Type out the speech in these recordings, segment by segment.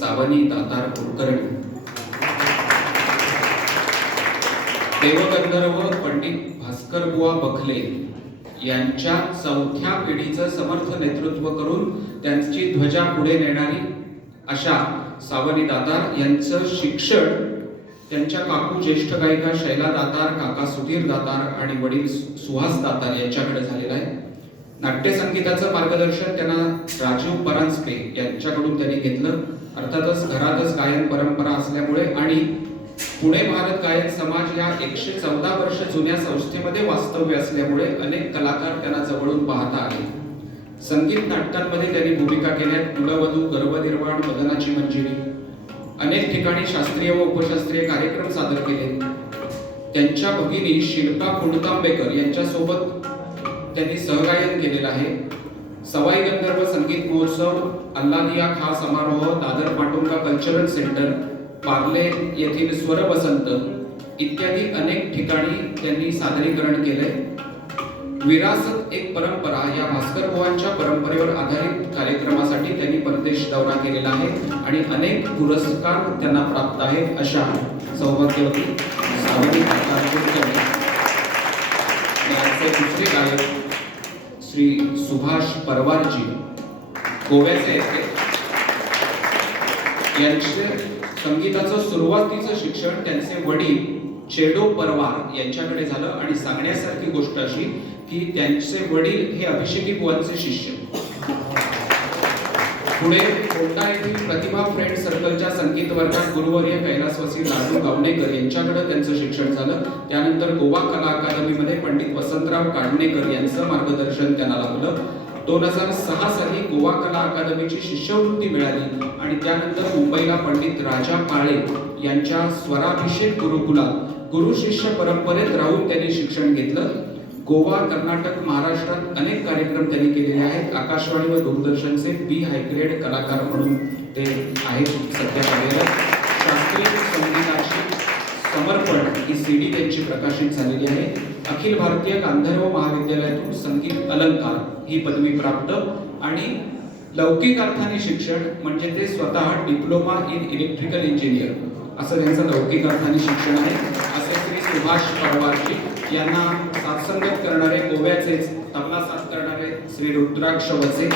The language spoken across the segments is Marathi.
सावनी दातार कुलकर्णी, देवगंधर्व पंडित भास्करबुवा बखले यांच्या चौथ्या पिढीचं समर्थ नेतृत्व करून त्यांची ध्वजा पुढे नेणारी अशा सावनी दातार यांचं शिक्षण त्यांच्या काकू ज्येष्ठ गायिका शैला दातार, काका सुधीर दातार आणि वडील सुहास दातार यांच्याकडे झालेलं आहे. नाट्यसंगीताचं मार्गदर्शन त्यांना राजीव परांजपे यांच्याकडून त्यांनी घेतलं. अर्थातच घरातच गायन परंपरा असल्यामुळे आणि पुणे भारत गायन समाज या 114 वर्ष जुन्या संस्थेमध्ये वास्तव्य असल्यामुळे अनेक कलाकार त्यांना जवळून पाहता आले. संगीत नाटकांमध्ये त्यांनी भूमिका केल्या. कुलवधू, गर्भनिर्वाण, मदनाची मंजिरी, अनेक ठिकाणी शास्त्रीय व उपशास्त्रीय कार्यक्रम सादर केले. त्यांच्या भगिनी शिल्पा कुंडतांबेकर यांच्यासोबत त्यांनी सहगायन केलेलं आहे. सवाई गंधर्व संगीत महोत्सव, अल्लादिया खा समारोह, दादर पाटुंगा कल्चरल सेंटर, पार्ले येथील स्वर वसंत इत्यादी अनेक ठिकाणी त्यांनी सादरीकरण केले. विरासत एक परंपरा या भास्करबुवांच्या परंपरेवर आधारित कार्यक्रमासाठी त्यांनी परदेश दौरा केलेला आहे आणि अनेक पुरस्कार त्यांना प्राप्त आहेत. अशा सौभाग्यवती सावनी दातार कुलकर्णी. याचे दुसरे गायक श्री सुभाष परवारजी गोव्याचे आहेत. यांचे संगीताचं सुरुवातीचं शिक्षण त्यांचे वडील चेडो परवार यांच्याकडे झालं आणि सांगण्यासारखी गोष्ट अशी की त्यांचे वडील हे अभिषेकी बुवांचे शिष्य. पुढे कोंढा येथील प्रतिभा फ्रेंड सर्कलच्या संगीत वर्गात गुरुवर्य कैलासवासी लाडू गावणेकर यांच्याकडे त्यांचं शिक्षण झालं. त्यानंतर गोवा कला अकादमीमध्ये पंडित वसंतराव काडणेकर यांचं मार्गदर्शन त्यांना लाभलं. 2006 साली गोवा कला अकादमीची शिष्यवृत्ती मिळाली आणि त्यानंतर मुंबईला पंडित राजा काळे यांच्या स्वराभिषेक गुरुकुलात गुरु शिष्य परंपरेत राहून त्यांनी शिक्षण घेतलं. गोवा, कर्नाटक, महाराष्ट्रात अनेक कार्यक्रम त्यांनी केलेले आहेत. आकाशवाणी व दूरदर्शनचे बी हायग्रेड कलाकार म्हणून ते आहेत सध्या कार्यरत. शास्त्रीय संगीताची समर्पण ही CD त्यांची प्रकाशित झालेली आहे. अखिल भारतीय गांधर्व महाविद्यालयातून संगीत अलंकार ही पदवी प्राप्त आणि लौकिक अर्थाने शिक्षण म्हणजे ते स्वतः डिप्लोमा इन इलेक्ट्रिकल इंजिनियर असं त्यांचं लौकिक अर्थाने शिक्षण आहे. असे श्री सुभाष परवारजी यांना साथसंगत करणारे गोव्याचेच तबला साथ करणारे श्री रुद्राक्ष वचे,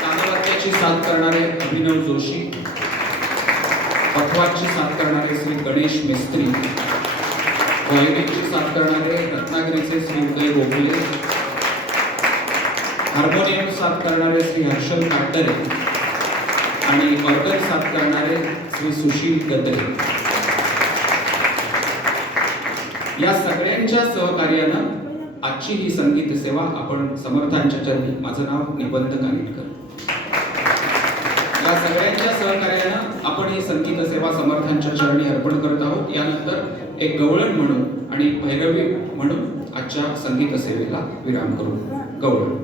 तानवाद्याची साथ करणारे अभिनव जोशी, पथवाची साथ करणारे श्री गणेश मिस्त्री, व्हायोलिनची साथ करणारे रत्नागिरीचे श्री उदय गोखले, हार्मोनियम साथ करणारे श्री हर्षल काटरे आणि ऑर्गन साथ करणारे श्री सुशील गद्रे. या सगळ्यांच्या सहकार्यानं आजची ही संगीत सेवा आपण समर्थांच्या चरणी, माझं नाव निबंध कानिटकर, या सगळ्यांच्या सहकार्यानं आपण ही संगीत सेवा समर्थांच्या चरणी अर्पण करत आहोत. यानंतर एक गवळण म्हणून आणि भैरवी म्हणून आजच्या संगीत सेवेला विराम करू. गवळण.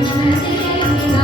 वैष्णदेवी